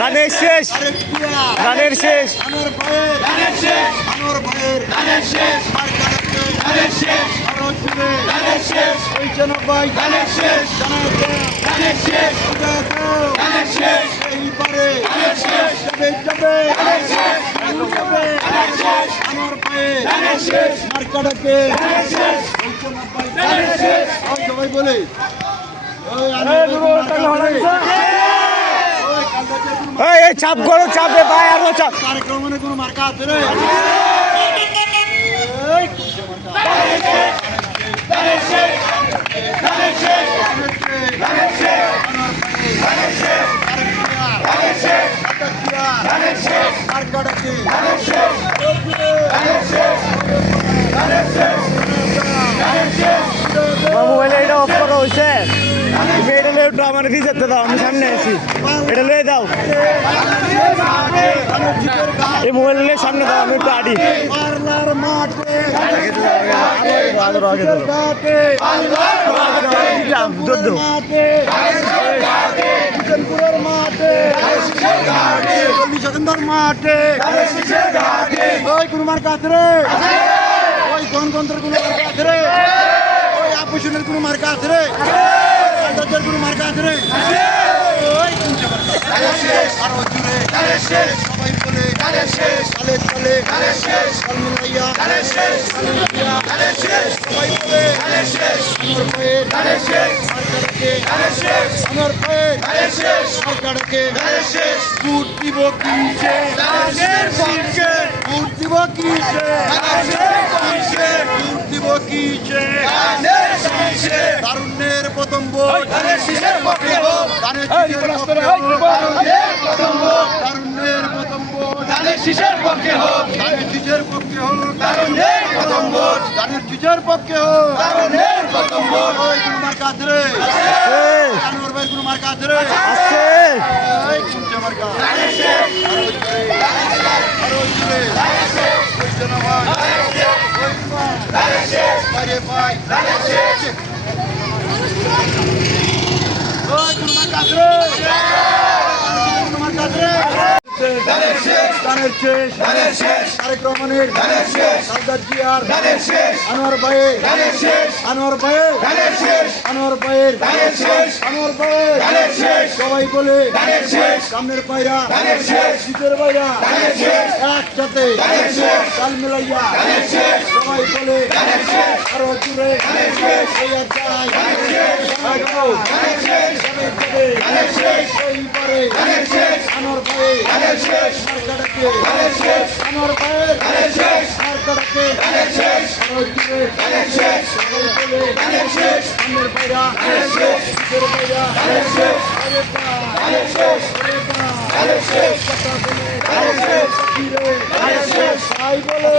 ধানের শেষ, ধানের শেষ, সবাই বলে এই চাপ করো, চাপে ভাই আরো চাপ। কার্যক্রমে কোনো মার্কা আছে রে? মোবাইলে এটা অফ করা হয়েছে, এটা লয়ে একটু আমার ভিজাতে দাও, আমি সামনে আছি, এটা লয়ে দাও, এই মোবাইল নিয়ে সামনে দাও, আমি একটু আডি মাঠে ওই কোন মার্কা আছে রে? ওই গণতন্ত্রের কোন মার্কা আছে রে? ওই আপুসনের কোন মার্কা আছে রে? আন্তর্জাতিক কোন মার্কা আছে রে? ওই কোনটা মার্কা? আরো জুড়ে সবাই বলে কালে কালে কালমিলাইয়া সবাই বলে আমার পায়ে সরকারকে ভোট দিব কিসে? ভোট দিব কিসে? ভোট দিব কিসে? তারুণ্যের প্রথম ভোট তারুণ্যের প্রথম ভোট ধানের শীষের পক্ষে হোক, ধানের পক্ষে হোক, তারুণ্যের প্রথম ভোট ধানের শীষের পক্ষে হোক, তারুণ্যের প্রথম ভোট। ওই কোন মার্কা আছে রে? আনোয়ার ভাই কোন মার্কা আছে রে? আছে ওই কোনটা মার্কা? আরো জুড়ে ওই জনভাই ওই ভাই ওই কোন মার্কা আছে রে? কোন মার্কা আছে রে? ধানের শেষ তারেক রহমানের সাজ্জাদ জিয়ার আনোয়ার ভাইয়ের আনোয়ার ভাইয়ের সবাই বলে সামনের পায়রা শীতের পায়রা একসাথে তাল মিলাইয়া সবাই বলে আরো জুড়ে আনোয়ার ভাইয়ের আমার ভাইয়ের মার্কাটাকে আরো জুড়ে সামনের পায়রা শীতের পায়রা বলে